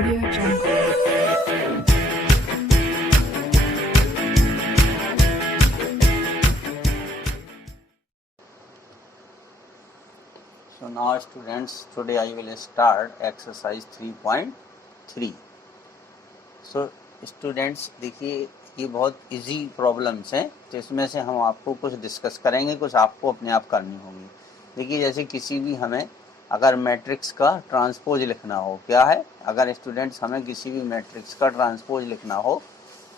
Audio Jungle. So now students, today I will start exercise 3.3. So students देखिए ये बहुत easy problems हैं, तो इसमें से हम आपको कुछ डिस्कस करेंगे, कुछ आपको अपने आप करनी होगी। देखिए जैसे किसी भी हमें अगर मैट्रिक्स का ट्रांसपोज लिखना हो, क्या है, अगर स्टूडेंट्स हमें किसी भी मैट्रिक्स का ट्रांसपोज लिखना हो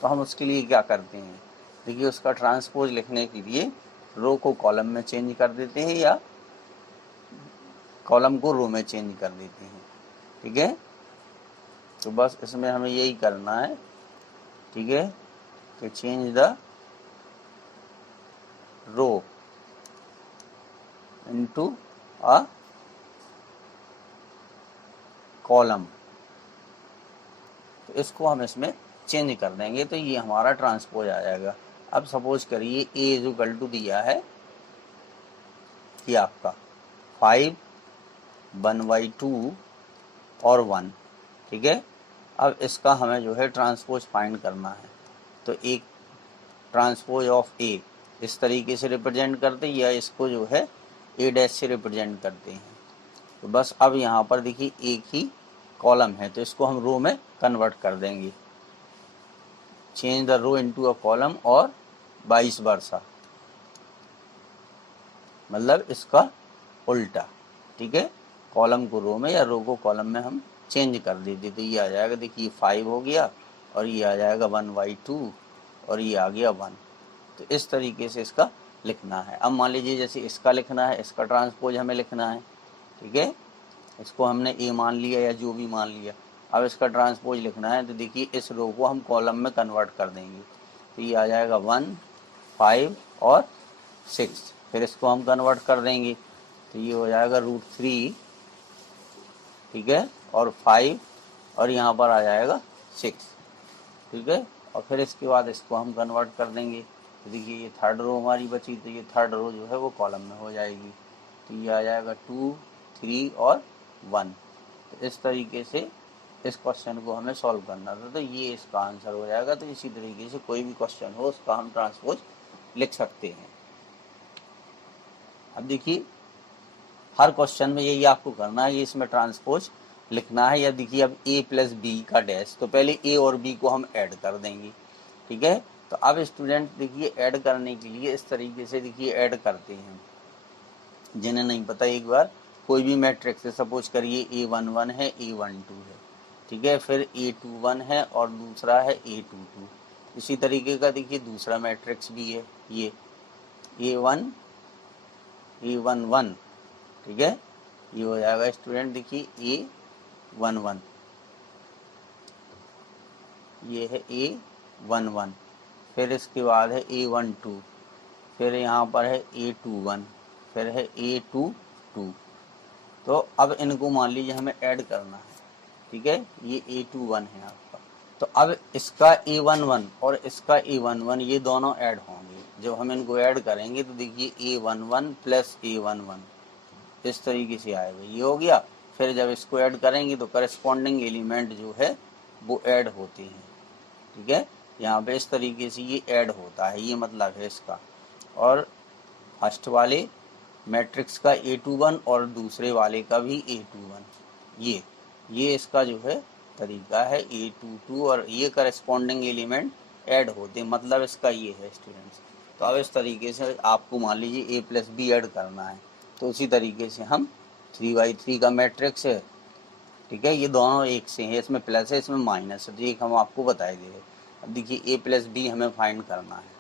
तो हम उसके लिए क्या करते हैं। देखिए उसका ट्रांसपोज लिखने के लिए रो को कॉलम में चेंज कर देते हैं या कॉलम को रो में चेंज कर देते हैं। ठीक है, तो बस इसमें हमें यही करना है। ठीक है, कि change the row into a column, तो इसको हम इसमें चेंज कर देंगे तो ये हमारा ट्रांसपोज आ जाएगा। अब सपोज करिए a इज इक्वल टू दिया है कि आपका 5 1/2 और 1। ठीक है, अब इसका हमें जो है ट्रांसपोज फाइंड करना है। तो एक ट्रांसपोज ऑफ ए इस तरीके से रिप्रेजेंट करते हैं या इसको जो है ए डैश से रिप्रेजेंट करते हैं। तो बस अब यहाँ पर देखिए एक ही कॉलम है तो इसको हम रो में कन्वर्ट कर देंगे। Change the row into a column और वाइस वर्सा, मतलब इसका उल्टा। ठीक है, कॉलम को रो में या रो को कॉलम में हम चेंज कर देते तो ये आ जाएगा, देखिए 5 हो गया और ये आ जाएगा 1/2 और ये आ गया 1। तो इस तरीके से इसका लिखना है। अब मान लीजिए जैसे इसका लिखना है, इसका ट्रांसपोज हमें लिखना है। ठीक है, इसको हमने ए मान लिया या जो भी मान लिया, अब इसका ट्रांसपोज लिखना है तो देखिए इस रो को हम कॉलम में कन्वर्ट कर देंगे तो ये आ जाएगा 1 5 और 6। फिर इसको हम कन्वर्ट कर देंगे तो ये हो जाएगा √3। ठीक है, और 5 और यहाँ पर आ जाएगा 6। ठीक है, और फिर इसके बाद इसको हम कन्वर्ट कर देंगे तो देखिए ये थर्ड रो हमारी बची, तो ये थर्ड रो जो है वो कॉलम में हो जाएगी तो ये आ जाएगा 2 3 और 1। तो इस तरीके से इस क्वेश्चन को हमें सॉल्व करना था, तो ये इसका आंसर हो जाएगा। तो इसी तरीके से कोई भी क्वेश्चन हो उसका हम ट्रांसपोज लिख सकते हैं। अब देखिए हर क्वेश्चन में यही आपको करना है, ये इसमें ट्रांसपोज लिखना है। या देखिए अब a प्लस बी का डैश, तो पहले a और b को हम ऐड कर देंगे। ठीक है, तो अब स्टूडेंट देखिए ऐड करने के लिए इस तरीके से देखिए ऐड करते हैं। जिन्हें नहीं पता एक बार कोई भी मैट्रिक्स है, सपोज करिए a11 है a12 है। ठीक है, फिर a21 है और दूसरा है a22। इसी तरीके का देखिए दूसरा मैट्रिक्स भी है, ये a1 a11। ठीक है, ये हो जाएगा स्टूडेंट देखिए a11, ये है a11। फिर इसके बाद है a12, फिर यहाँ पर है a21, फिर है a22। तो अब इनको मान लीजिए हमें ऐड करना है। ठीक है, ये a21 है आपका, तो अब इसका a11 और इसका a11 ये दोनों ऐड होंगे। जब हम इनको ऐड करेंगे तो देखिए a11 प्लस a11 इस तरीके से आएगा, ये हो गया। फिर जब इसको ऐड करेंगे तो करस्पॉन्डिंग एलिमेंट जो है वो ऐड होते हैं। ठीक है, यहाँ पे इस तरीके से ये ऐड होता है, ये मतलब है इसका। और फर्स्ट वाले मैट्रिक्स का a21 और दूसरे वाले का भी a21, ये इसका जो है तरीका है a22 और ये करस्पॉन्डिंग एलिमेंट ऐड होते, मतलब इसका ये है स्टूडेंट्स। तो अब इस तरीके से आपको मान लीजिए a प्लस बी ऐड करना है, तो उसी तरीके से हम 3/3 का मैट्रिक्स है। ठीक है, ये दोनों एक से हैं, इसमें प्लस है इसमें माइनस है, तो एक हम आपको बताए दे रहे। अब देखिए a प्लस बी हमें फाइंड करना है,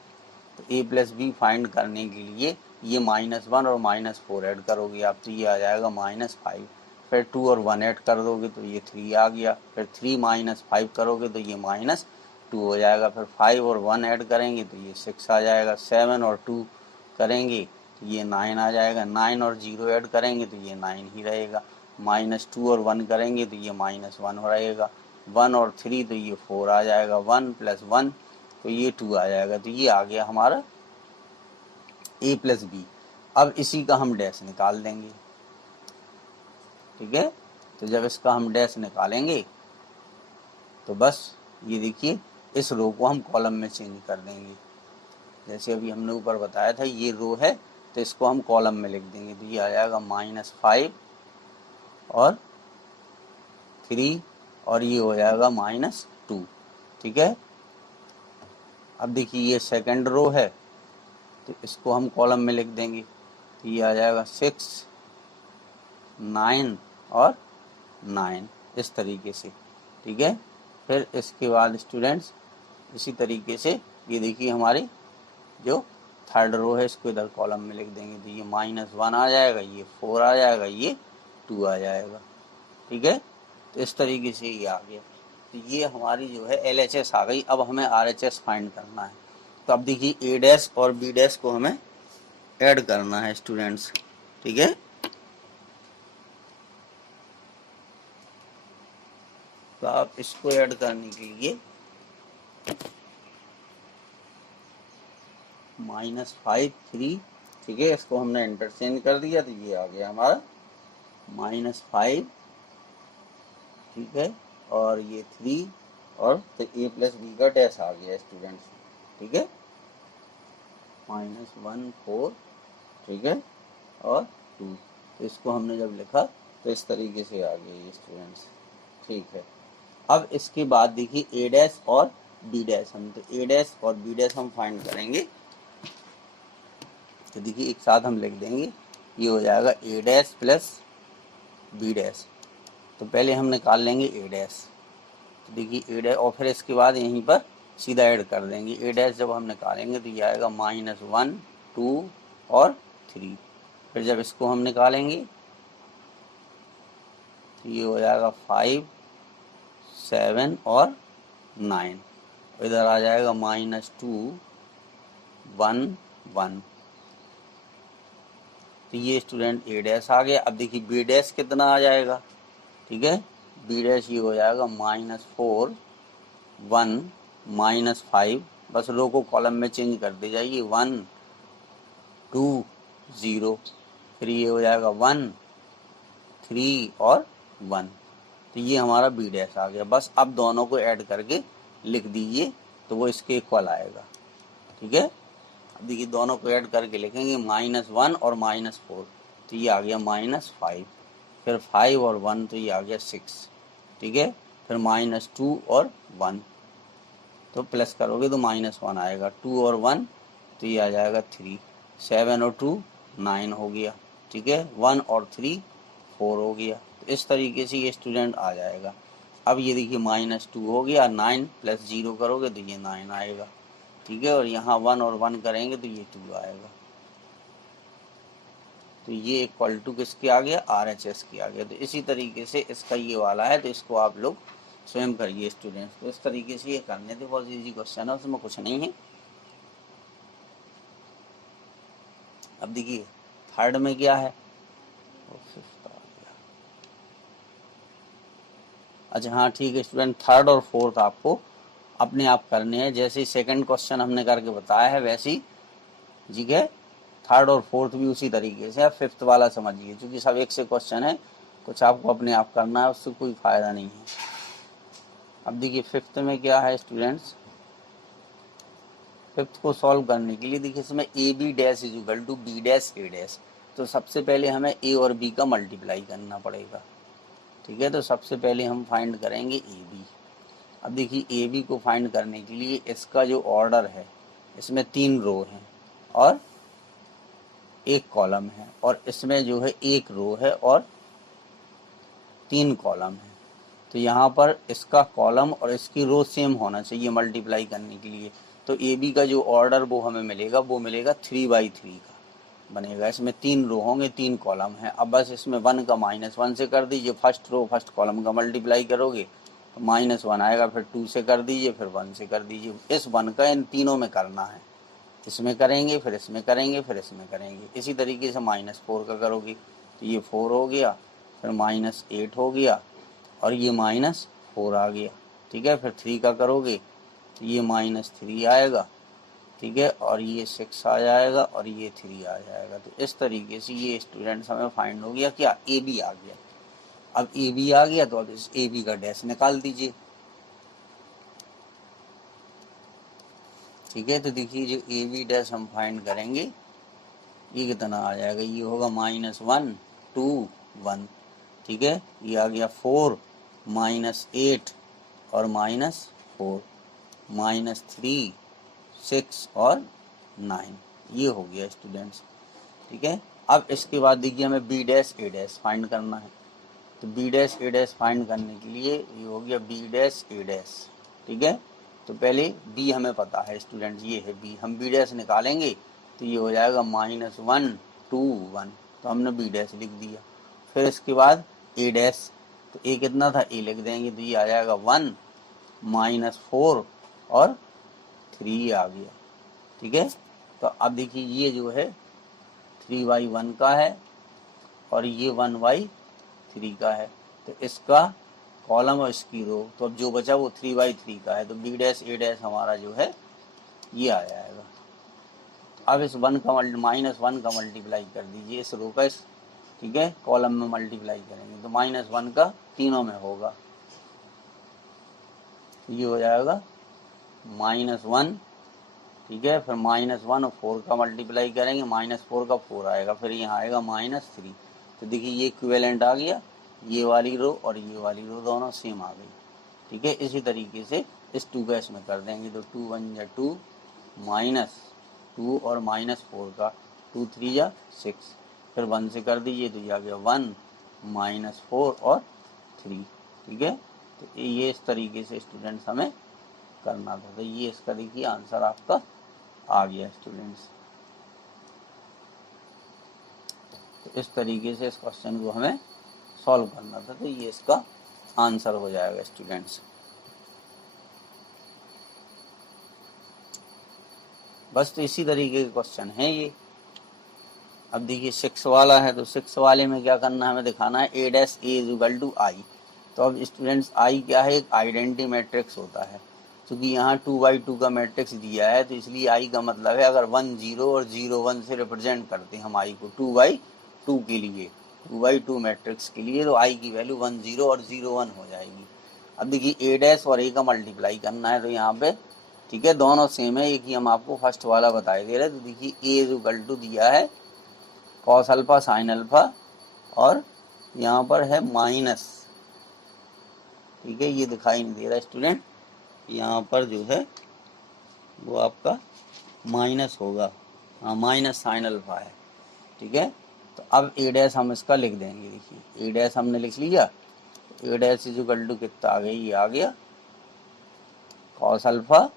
तो a प्लस बी फाइंड करने के लिए ये -1 और -4 ऐड करोगे आप तो ये आ जाएगा -5। फिर 2 और 1 ऐड कर दोगे तो ये 3 आ गया। फिर 3 - 5 करोगे तो ये -2 हो जाएगा। फिर 5 और 1 ऐड करेंगे तो ये 6 आ जाएगा। 7 और 2 करेंगे तो ये 9 आ जाएगा। 9 और 0 ऐड करेंगे तो ये 9 ही रहेगा। -2 और 1 करेंगे तो ये -1 रहेगा। 1 और 3 तो ये 4 आ जाएगा। 1 + 1 तो ये 2 आ जाएगा। तो ये आ गया हमारा a प्लस बी। अब इसी का हम डैश निकाल देंगे। ठीक है, तो जब इसका हम डैश निकालेंगे तो बस ये देखिए इस रो को हम कॉलम में चेंज कर देंगे। जैसे अभी हमने ऊपर बताया था ये रो है तो इसको हम कॉलम में लिख देंगे। तो ये आ जाएगा -5 और 3 और ये हो जाएगा -2। ठीक है। अब देखिए ये सेकंड रो है तो इसको हम कॉलम में लिख देंगे। तो ये आ जाएगा 6, 9 और 9 इस तरीके से। ठीक है। फिर इसके बाद स्टूडेंट्स इसी तरीके से ये देखिए हमारी जो थर्ड रो है इसको इधर कॉलम में लिख देंगे। तो ये -1 आ जाएगा, ये 4 आ जाएगा, ये 2 आ जाएगा। ठीक है। तो इस तरीके से ये आ गया। तो ये हमारी जो है LHS आ गई। अब हमें RHS फाइंड करना है। तो अब देखिए A' और B' को हमें ऐड करना है स्टूडेंट्स। ठीक है। तो आप इसको ऐड करने के लिए -5, 3, ठीक है, इसको हमने इंटरचेंज कर दिया तो ये आ गया हमारा -5। ठीक है। और ये 3 और फिर A + B का डैश आ गया स्टूडेंट्स। ठीक है। -1, 4, ठीक है, और 2। तो इसको हमने जब लिखा तो इस तरीके से आ गया ये स्टूडेंट्स। ठीक है। अब इसके बाद देखिए A' और B' हम तो A' और B' हम फाइंड करेंगे। तो देखिए एक साथ हम लिख देंगे। ये हो जाएगा A' + B'। तो पहले हम निकाल लेंगे A'। तो देखिए A' और फिर इसके बाद यहीं पर सीधा ऐड कर देंगे। A' जब हम निकालेंगे तो ये आएगा -1, 2 और 3। फिर जब इसको हम निकालेंगे तो ये हो जाएगा 5, 7 और 9। इधर आ जाएगा -2, 1, 1। तो ये स्टूडेंट A' आ गया। अब देखिए B' कितना आ जाएगा। ठीक है। B' ये हो जाएगा -4, 1, -5। बस रो को कॉलम में चेंज कर दे जाइए। 1, 2, 0। फिर ये हो जाएगा 1, 3 और 1। तो ये हमारा B' आ गया। बस अब दोनों को ऐड करके लिख दीजिए तो वो इसके इक्वल आएगा। ठीक है। अब देखिए दोनों को ऐड करके लिखेंगे -1 और -4। तो ये आ गया -5। फिर 5 और 1 तो ये आ गया 6। ठीक है। फिर -2 और 1 तो प्लस करोगे तो -1 आएगा। 2 और 1 तो ये आ जाएगा 3। 7 और 2 9 हो गया। ठीक है। 1 और 3 4 हो गया। तो इस तरीके से ये स्टूडेंट आ जाएगा। अब ये देखिए -2 हो गया, 9 + 0 करोगे तो ये 9 आएगा। ठीक है। और यहाँ 1 और 1 करेंगे तो ये 2 आएगा। तो ये इक्वल टू किसके आ गया, RHS की आ गया। तो इसी तरीके से इसका ये वाला है। तो इसको आप लोग स्वयं करिए स्टूडेंट्स। तो इस तरीके से ये करने थे। बहुत ईजी क्वेश्चन है, उसमें कुछ नहीं है। अब देखिए थर्ड में क्या है, फिफ्थ आ गया। अच्छा हाँ ठीक है स्टूडेंट, थर्ड और फोर्थ आपको अपने आप करने हैं। जैसे ही सेकंड क्वेश्चन हमने करके बताया है वैसे ही, ठीक है, थर्ड और फोर्थ भी उसी तरीके से। आप फिफ्थ वाला समझिए, क्योंकि सब एक से क्वेश्चन है, कुछ आपको अपने आप करना है, उससे कोई फायदा नहीं है। अब देखिए फिफ्थ में क्या है स्टूडेंट्स, फिफ्थ को सॉल्व करने के लिए देखिए इसमें AB' = B', A'। तो सबसे पहले हमें A और B का मल्टीप्लाई करना पड़ेगा। ठीक है। तो सबसे पहले हम फाइंड करेंगे AB। अब देखिए AB को फाइंड करने के लिए इसका जो ऑर्डर है, इसमें 3 रो हैं और 1 कॉलम है, और इसमें जो है 1 रो है और 3 कॉलम है। तो यहाँ पर इसका कॉलम और इसकी रो सेम होना चाहिए मल्टीप्लाई करने के लिए। तो AB का जो ऑर्डर वो हमें मिलेगा, वो मिलेगा 3/3 का बनेगा। इसमें 3 रो होंगे, 3 कॉलम है। अब बस इसमें 1 का -1 से कर दीजिए। फर्स्ट रो फर्स्ट कॉलम का मल्टीप्लाई करोगे तो -1 आएगा, फिर 2 से कर दीजिए, फिर 1 से कर दीजिए। इस 1 का इन तीनों में करना है। इसमें करेंगे, फिर इसमें करेंगे, फिर इसमें करेंगे। इसी तरीके से -4 का करोगे तो ये 4 हो गया, फिर -8 हो गया और ये -4 आ गया। ठीक है। फिर 3 का करोगे तो ये -3 आएगा। ठीक है। और ये 6 आ जाएगा और ये 3 आ जाएगा। तो इस तरीके से ये स्टूडेंट्स हमें फाइंड हो गया क्या, AB आ गया। अब AB आ गया तो अब इस AB का डैश निकाल दीजिए। ठीक है। तो देखिए जो ए बी डैश हम फाइंड करेंगे ये कितना आ जाएगा, ये होगा -1 2 1। ठीक है, ये आ गया 4 -8 और -4 -3 6 और 9, ये हो गया स्टूडेंट्स। ठीक है, अब इसके बाद देखिए हमें बी डैश ए डैश फाइंड करना है। तो बी डैश ए डैश फाइंड करने के लिए ये हो गया बी डैश ए डैश। ठीक है, तो पहले बी हमें पता है स्टूडेंट्स, ये है बी, हम बी डैश निकालेंगे तो ये हो जाएगा -1 2 1, तो हमने बी डैश लिख दिया। फिर इसके बाद ए डैश, तो ए कितना था, ए लिख देंगे, तो ये आ जाएगा 1 -4 और 3 आ गया। ठीक है, तो अब देखिए ये जो है 3/1 का है और ये 1/3 का है, तो इसका कॉलम और इसकी रो, तो अब जो बचा वो 3/3 का है, तो बी डैश ए डैश हमारा जो है ये आ जाएगा। अब इस -1 का मल्टीप्लाई कर दीजिए इस रो का, इस, ठीक है, कॉलम में मल्टीप्लाई करेंगे तो -1 का तीनों में होगा, ये हो जाएगा -1। ठीक है, फिर -1 और 4 का मल्टीप्लाई करेंगे, -4 का 4 आएगा, फिर यहाँ आएगा -3। तो देखिए ये इक्विवेलेंट आ गया, ये वाली रो और ये वाली रो दोनों सेम आ गई। ठीक है, इसी तरीके से इस 2 का इसमें कर देंगे, तो 2 1 जा 2 -2 और -4 का 2 3 जा 6, फिर 1 से कर दीजिए तो ये आ गया 1 -4 और 3। ठीक है, तो ये इस तरीके से स्टूडेंट्स हमें करना था, तो ये इसका देखिए आंसर आपका आ गया स्टूडेंट्स। तो इस तरीके से इस क्वेश्चन को हमें सॉल्व करना था, तो ये इसका आंसर हो जाएगा स्टूडेंट्स। बस तो इसी तरीके के क्वेश्चन है ये। अब देखिए 6 वाला है, तो 6 वाले में क्या करना है, हमें दिखाना है a dash a is equal to I. तो अब स्टूडेंट्स आई क्या है, एक आइडेंटिटी मैट्रिक्स होता है, क्योंकि यहाँ 2/2 का मैट्रिक्स दिया है, तो इसलिए आई का मतलब है अगर 1 0 और 0 1 से रिप्रेजेंट करते हैं हम आई को 2/2 के लिए, 2/2 मैट्रिक्स के लिए, तो आई की वैल्यू 1 0 और 0 1 हो जाएगी। अब देखिए a डैश और a का मल्टीप्लाई करना है, तो यहाँ पे ठीक है दोनों सेम है, एक ही हम आपको फर्स्ट वाला बताए दे रहे। तो देखिए a इज इक्वल टू दिया है कॉस अल्फा साइन अल्फा, और यहाँ पर है माइनस, ठीक है, ये दिखाई नहीं दे रहा स्टूडेंट, यहाँ पर जो है वो आपका माइनस होगा, हाँ माइनस साइन अल्फा है। ठीक है, तो अब ए डैश हम इसका लिख देंगे, देखिए ए डैश हमने लिख लिया, ए डैश इज इक्वल टू कितना आ गया, ये आ गया कॉस अल्फा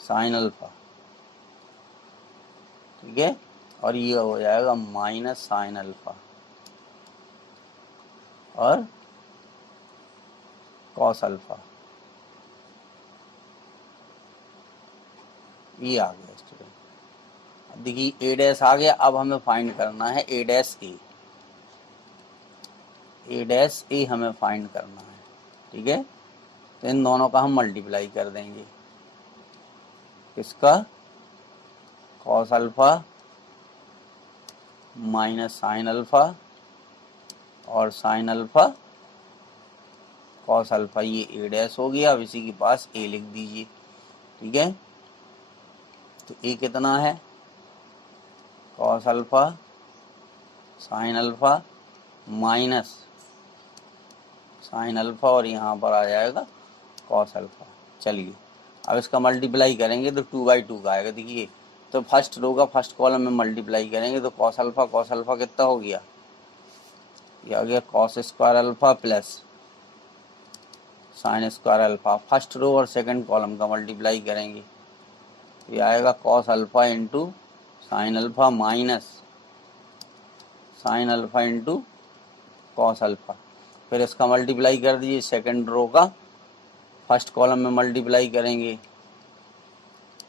साइन अल्फा। ठीक है, और ये हो जाएगा माइनस साइन अल्फा और कॉस अल्फा, ये आ गया स्टूडेंट। अब देखिए ए डैश आ गया, अब हमें फाइंड करना है ए डैश ए, ए डैश ए हमें फाइंड करना है। ठीक है, तो इन दोनों का हम मल्टीप्लाई कर देंगे, इसका cos alpha minus sine alpha और साइन अल्फा कॉस अल्फा, ये ए डैश हो गया। अब इसी के पास ए लिख दीजिए। ठीक है, तो ए कितना है, cos alpha sign alpha minus sine alpha और यहाँ पर आ जाएगा कॉस अल्फा। चलिए अब इसका मल्टीप्लाई करेंगे तो 2/2 का आएगा। देखिए तो फर्स्ट रो का फर्स्ट कॉलम में मल्टीप्लाई करेंगे तो कॉस अल्फा कितना हो गया, ये आ गया cos square alpha plus sine square alpha. First row और सेकंड कॉलम का मल्टीप्लाई करेंगे, ये आएगा cos alpha into sine alpha minus sine alpha into cos alpha. फिर इसका मल्टीप्लाई कर दीजिए, सेकंड रो का फर्स्ट कॉलम में मल्टीप्लाई करेंगे,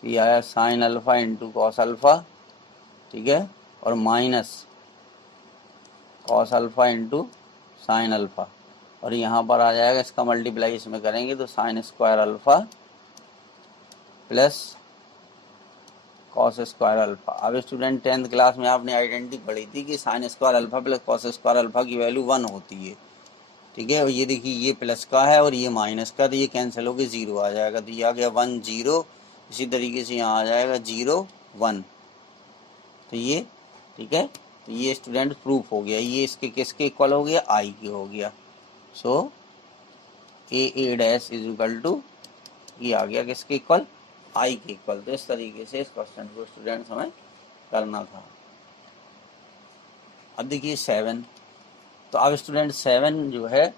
ये आया sign alpha into cos alpha. ठीक है, और minus cos alpha into sine alpha, और यहाँ पर आ जाएगा इसका मल्टीप्लाई इसमें करेंगे तो sign square alpha plus cos square alpha. अब स्टूडेंट 10th क्लास में आपने आइडेंटिटी पढ़ी थी कि sign square alpha plus cos square alpha की वैल्यू 1 होती है। ठीक है। और ये देखिए ये प्लस का है और ये माइनस का, तो ये कैंसिल होकर 0 आ जाएगा, तो ये आ गया 1 0। इसी तरीके से यहाँ आ जाएगा 0 1, तो ये ठीक है। तो ये स्टूडेंट प्रूफ हो गया, ये इसके किसके इक्वल हो गया, आई के हो गया। सो ए डैश इज इक्वल टू, ये आ गया किसके इक्वल, आई के इक्वल। तो इस तरीके से इस क्वेश्चन को स्टूडेंट्स हमें करना था। अब देखिए 7, तो अब स्टूडेंट 7 जो है,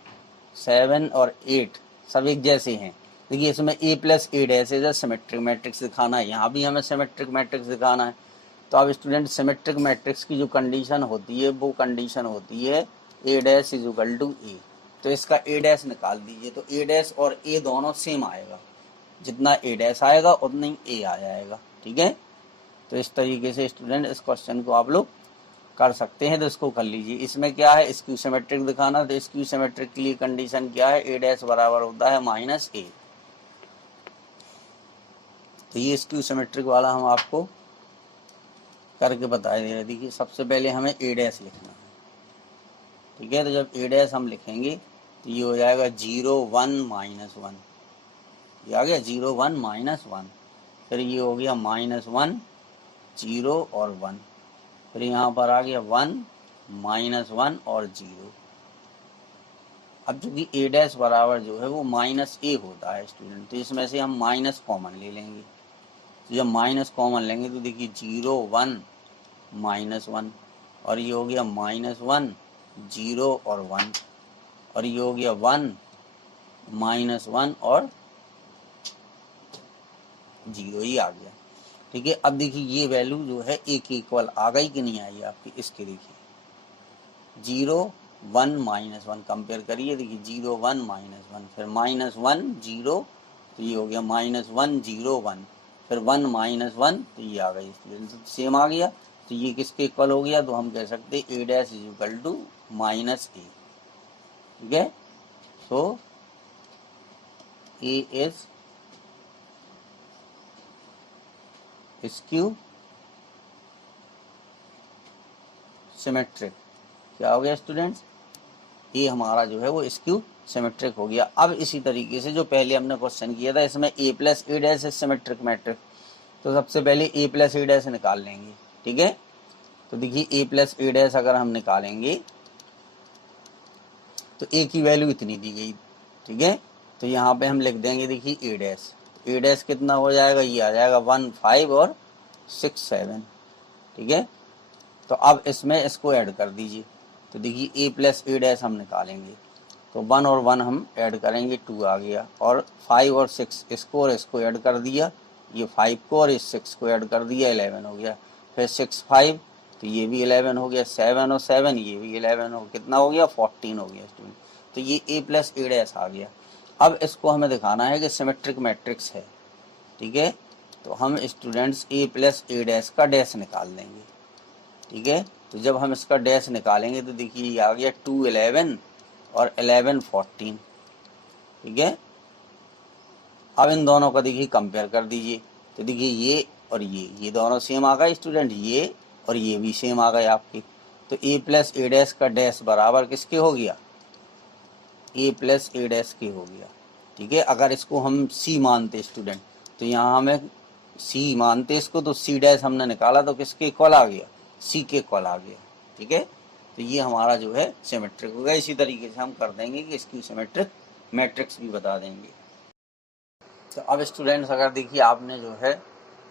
7 और 8 सब एक जैसे हैं। देखिए इसमें a plus A dash is symmetric matrix दिखाना है, यहाँ भी हमें सिमेट्रिक मैट्रिक्स दिखाना है। तो अब स्टूडेंट सिमेट्रिक मैट्रिक्स की जो कंडीशन होती है वो कंडीशन होती है a dash is equal to A. तो इसका a डैश निकाल दीजिए, तो a डैश और a दोनों सेम आएगा, जितना a डैश आएगा उतना ही a आ जाएगा। ठीक है। तो इस तरीके से स्टूडेंट इस क्वेश्चन को आप लोग कर सकते हैं। तो इसको कर लीजिए। इसमें क्या है, स्क्यू सिमेट्रिक दिखाना, तो स्क्यू सिमेट्रिक के लिए कंडीशन क्या है, ए डैश बराबर होता है माइनस ए। तो ये स्क्यू सिमेट्रिक वाला हम आपको करके बता दे रहे। देखिए सबसे पहले हमें ए डैश लिखना है। ठीक है। तो जब ए डैश हम लिखेंगे तो ये हो जाएगा 0 1 -1, ये आ गया 0 1 -1। फिर ये हो गया -1 0 और 1, फिर यहाँ पर आ गया 1 -1 और 0। अब चूंकि ए डैश बराबर जो है वो माइनस ए होता है स्टूडेंट, तो इसमें से हम माइनस कॉमन ले लेंगे। तो जब माइनस कॉमन लेंगे तो देखिए 0 1 -1, और ये हो गया -1 0 और 1, और ये हो गया 1 -1 और 0, ही आ गया। ठीक है। अब देखिए ये वैल्यू जो है ए के इक्वल आ गई कि नहीं आई आपकी, इसके देखिए 0 1 -1 कंपेयर करिए, देखिए 0 1 -1, फिर -1 0, तो ये हो गया -1 0 1, फिर 1 -1, तो ये आ गई, सेम आ गया। तो ये किसके इक्वल हो गया, तो हम कह सकते हैं A dash is equal to minus A. ठीक है। So A is skew symmetric. क्या हो गया स्टूडेंट्स, ये हमारा जो है वो स्क्यू सिमेट्रिक हो गया। अब इसी तरीके से जो पहले हमने क्वेश्चन किया था, इसमें a plus A dash symmetric matric, तो सबसे पहले a प्लस ए डैश निकाल लेंगे। ठीक है। तो देखिए a प्लस ए डैश अगर हम निकालेंगे तो a की वैल्यू इतनी दी गई। ठीक है। तो यहाँ पे हम लिख देंगे, देखिए a डैश कितना हो जाएगा, ये आ जाएगा 1 5 और 6 7। ठीक है। तो अब इसमें इसको ऐड कर दीजिए, तो देखिए a प्लस ए डैश हम निकालेंगे, तो 1 और 1 हम ऐड करेंगे 2 आ गया, और 5 और 6 इसको और इसको ऐड कर दिया, ये 5 को और इस 6 को ऐड कर दिया, 11 हो गया। फिर 6 5, तो ये भी 11 हो गया, 7 और 7 ये भी 11 हो, कितना हो गया 14 हो गया स्टूडेंट। तो ये a प्लस ए डैश आ गया। अब इसको हमें दिखाना है कि सिमेट्रिक मैट्रिक्स है। ठीक है। तो हम students a plus A dash का डैश निकाल देंगे। ठीक है। तो जब हम इसका डैश निकालेंगे तो देखिए ये आ गया 2 11 और 11 14। ठीक है। अब इन दोनों का देखिए कंपेयर कर दीजिए, तो देखिए ये और ये दोनों सेम आ गए स्टूडेंट, ये और ये भी सेम आ गए आपके। तो a प्लस ए डैश का डैश बराबर किसके हो गया, a प्लस ए डैश के हो गया। ठीक है। अगर इसको हम c मानते स्टूडेंट, तो यहाँ हमें c मानते इसको, तो c डैश हमने निकाला तो किसके इक्वल आ गया, c के इक्वल आ गया। ठीक है। तो ये हमारा जो है सिमेट्रिक हो गया। इसी तरीके से हम कर देंगे कि इसकी सिमेट्रिक मैट्रिक्स भी बता देंगे। तो अब स्टूडेंट्स अगर देखिए आपने जो है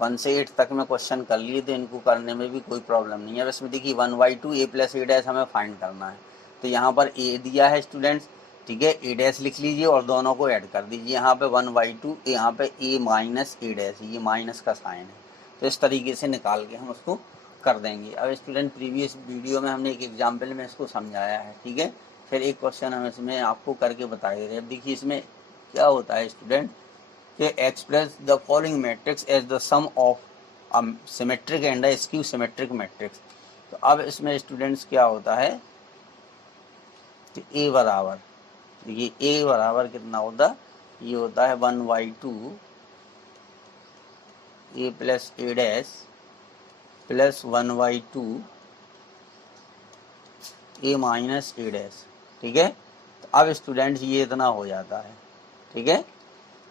1 से 8 तक में क्वेश्चन कर लिए, तो इनको करने में भी कोई प्रॉब्लम नहीं है। अब इसमें देखिए 1/2 a प्लस ए डैश हमें फाइंड करना है। तो यहाँ पर a दिया है स्टूडेंट्स, ठीक है, ए डैश लिख लीजिए और दोनों को ऐड कर दीजिए। यहाँ पे 1/2, यहाँ पे a माइनस ए डैश, ये माइनस का साइन है। तो इस तरीके से निकाल के हम उसको कर देंगे। अब स्टूडेंट प्रीवियस वीडियो में हमने एक एग्जाम्पल में इसको समझाया है। ठीक है। फिर एक क्वेश्चन हम इसमें आपको करके बता दे रहे हैं। अब देखिए इसमें क्या होता है student, express the following matrix as the sum of symmetric and skew symmetric matrix. तो अब इसमें स्टूडेंट्स क्या होता है कि ए बराबर, देखिए ए बराबर कितना होता, ये होता है 1/2 a plus A dash plus 1/2 a minus A dash. ठीक है। तो अब स्टूडेंट्स ये इतना हो जाता है, ठीक है,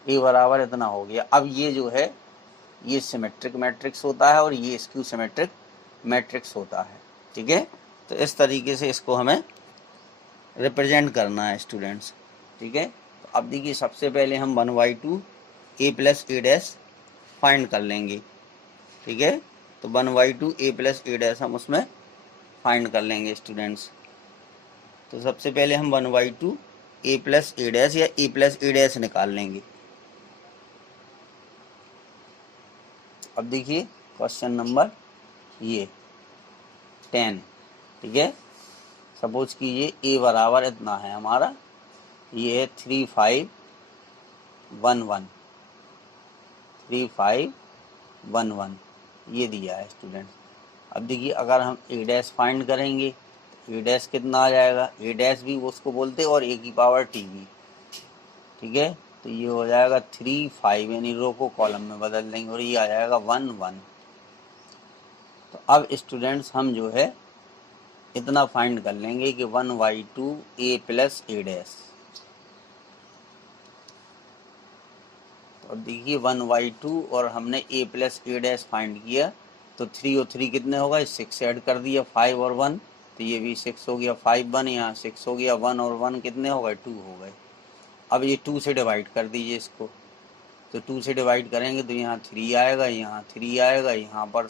ए बराबर इतना हो गया। अब ये जो है ये सिमेट्रिक मैट्रिक्स होता है और ये स्क्यू सिमेट्रिक मैट्रिक्स होता है, ठीक है। तो इस तरीके से इसको हमें रिप्रेजेंट करना है स्टूडेंट्स, ठीक है। तो अब देखिए सबसे पहले हम 1/2 ए प्लस ए डैश फाइंड कर लेंगे, ठीक है। तो 1/2 ए प्लस ए डैश हम उसमें फाइंड कर लेंगे स्टूडेंट्स। तो सबसे पहले हम 1/2 ए प्लस ए डैश या ए प्लस ए डैश निकाल लेंगे। अब देखिए क्वेश्चन नंबर ये 10, ठीक है। सपोज कीजिए ए बराबर इतना है हमारा, ये है 3511, 3511 ये दिया है स्टूडेंट। अब देखिए अगर हम ए डैश फाइंड करेंगे, ए डैश कितना आ जाएगा, ए डैश भी उसको बोलते हैं और ए की पावर टी भी, ठीक है। तो ये हो जाएगा 35, यानी रो को कॉलम में बदल देंगे और ये आ जाएगा 11। तो अब स्टूडेंट्स हम जो है इतना फाइंड कर लेंगे कि 1/2 ए प्लस ए डैश। तो अब देखिए 1/2 और हमने ए प्लस ए डैश फाइंड किया, तो 3 और 3 कितने हो गए, 6 ऐड कर दिया, 5 और 1, तो ये भी 6 हो गया, 5 1 यहाँ 6 हो गया, 1 और 1 कितने हो गए, 2 हो गए। अब ये 2 से डिवाइड कर दीजिए इसको, तो 2 से डिवाइड करेंगे तो यहाँ 3 आएगा, यहाँ 3 आएगा, यहाँ पर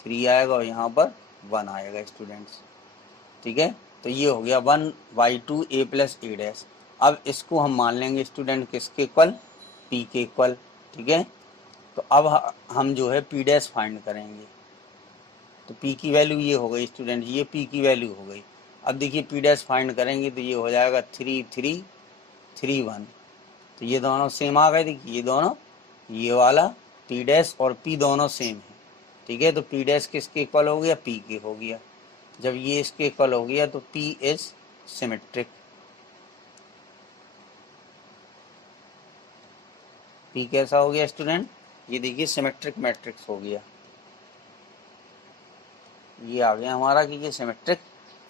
3 आएगा और यहाँ पर 1 आएगा स्टूडेंट्स, ठीक है। तो ये हो गया 1/2 ए प्लस ए डैश। अब इसको हम मान लेंगे स्टूडेंट किसके इक्वल, पी के इक्वल, ठीक है। तो अब हम जो है पी डैश फाइंड करेंगे। तो पी की वैल्यू ये हो गई स्टूडेंट, ये पी की वैल्यू हो गई। अब देखिए पी डैश फाइंड करेंगे तो ये हो जाएगा 3 3 3 1। तो ये दोनों सेम आ गए, देखिए ये दोनों, ये वाला पी डैश और पी दोनों सेम है, ठीक है। तो पी डैश किसके इक्वल हो गया, पी के हो गया। जब ये इसके इक्वल हो गया तो पी इज सिमेट्रिक। पी कैसा हो गया स्टूडेंट, ये देखिए सिमेट्रिक मैट्रिक्स हो गया, ये आ गया हमारा कि ये सिमेट्रिक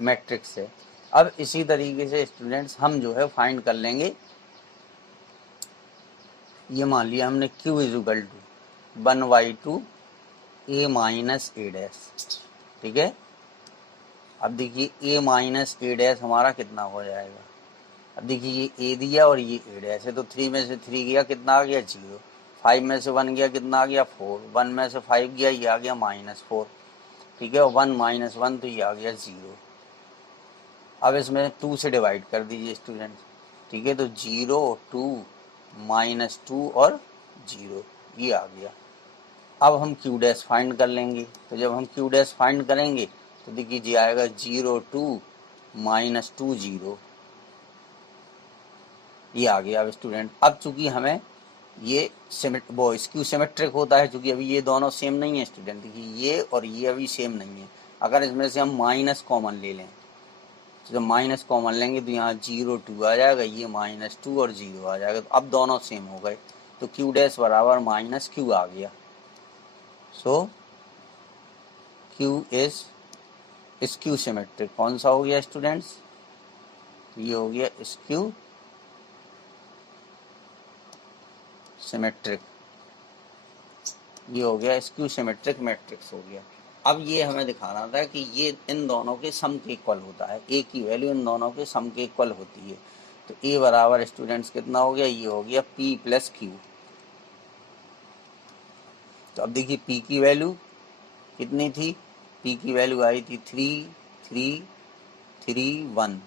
मैट्रिक्स है। अब इसी तरीके से स्टूडेंट्स हम जो है फाइंड कर लेंगे, ये मान लिया हमने Q is equal to 1/2 A minus A dash, ठीक है। अब देखिए ए माइनस ए डैश हमारा कितना हो जाएगा, अब देखिए ये ए दिया और ये ए डैश है, तो 3 में से 3 गया कितना आ गया, 0। 5 में से 1 गया कितना आ गया, 4। 1 में से 5 गया, ये आ गया -4, ठीक है। और 1 - 1 तो ये आ गया 0। अब इसमें 2 से डिवाइड कर दीजिए स्टूडेंट, ठीक है। तो 0 2 -2 और 0 ये आ गया। अब हम Q डैश फाइंड कर लेंगे, तो जब हम Q डैश फाइंड करेंगे तो देखिए जी आएगा 0 2 -2 0, ये आ गया। अब स्टूडेंट अब चूंकि हमें ये स्क्यू सिमेट्रिक होता है, चूंकि अभी ये दोनों सेम नहीं है स्टूडेंट, देखिए ये और ये अभी सेम नहीं है। अगर इसमें से हम माइनस कॉमन ले लें, तो जब माइनस कॉमन लेंगे तो यहाँ 0 2 आ जाएगा, ये -2 और 0 आ जाएगा, तो अब दोनों सेम हो गए। तो Q डैश बराबर -Q आ गया। सो Q इज स्क्यू सिमेट्रिक। कौन सा हो गया स्टूडेंट्स, ये हो गया स्क्यू सिमेट्रिक, ये हो गया स्क्यू सिमेट्रिक मैट्रिक्स हो गया। अब ये हमें दिखाना था कि ये इन दोनों के सम के इक्वल होता है, ए की वैल्यू इन दोनों के सम के इक्वल होती है। तो ए बराबर स्टूडेंट्स कितना हो गया, ये हो गया पी प्लस क्यू। तो अब देखिए पी की वैल्यू कितनी थी, पी की वैल्यू आई थी 3 3 3 1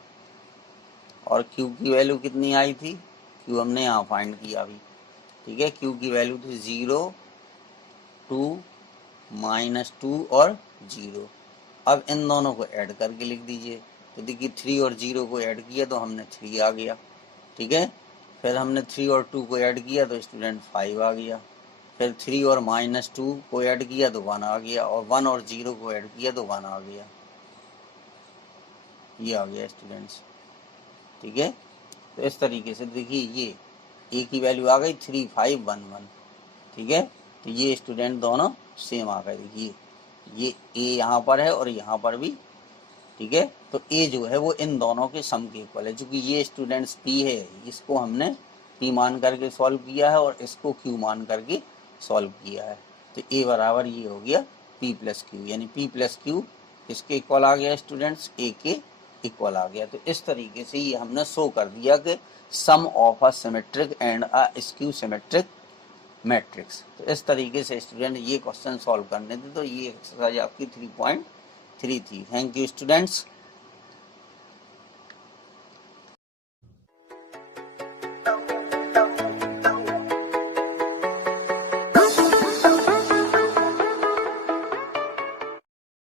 और क्यू की वैल्यू कितनी आई थी, क्यू हमने यहाँ फाइंड किया अभी, ठीक है। क्यू की वैल्यू थी 0 2 -2 और 0। अब इन दोनों को ऐड करके लिख दीजिए, तो देखिए 3 और 0 को ऐड किया तो हमने 3 आ गया, ठीक है। फिर हमने 3 और 2 को ऐड किया तो स्टूडेंट 5 आ गया। फिर 3 और -2 को ऐड किया तो 1 आ गया, और 1 और 0 को ऐड किया तो 1 आ गया, ये आ गया स्टूडेंट्स, ठीक है। तो इस तरीके से देखिए ये ए की वैल्यू आ गई 3 5 1 1, ठीक है। तो ये स्टूडेंट दोनों सेम आ गए, देखिए ये ए यहाँ पर है और यहाँ पर भी ठीक है। तो ए जो है वो इन दोनों के सम के इक्वल है, चूंकि ये स्टूडेंट्स पी है, इसको हमने पी मान करके सॉल्व किया है और इसको क्यू मान करके सॉल्व किया है। तो ए बराबर ये हो गया पी प्लस क्यू, यानी पी प्लस क्यू किसके इक्वल आ गया स्टूडेंट्स, ए के इक्वल आ गया। तो इस तरीके से ये हमने शो कर दिया कि sum of a symmetric and a skew symmetric matrix. तो इस तरीके से स्टूडेंट ये क्वेश्चन सॉल्व करने थे। तो ये एक्सरसाइज आपकी 3.3 थी। Thank you students.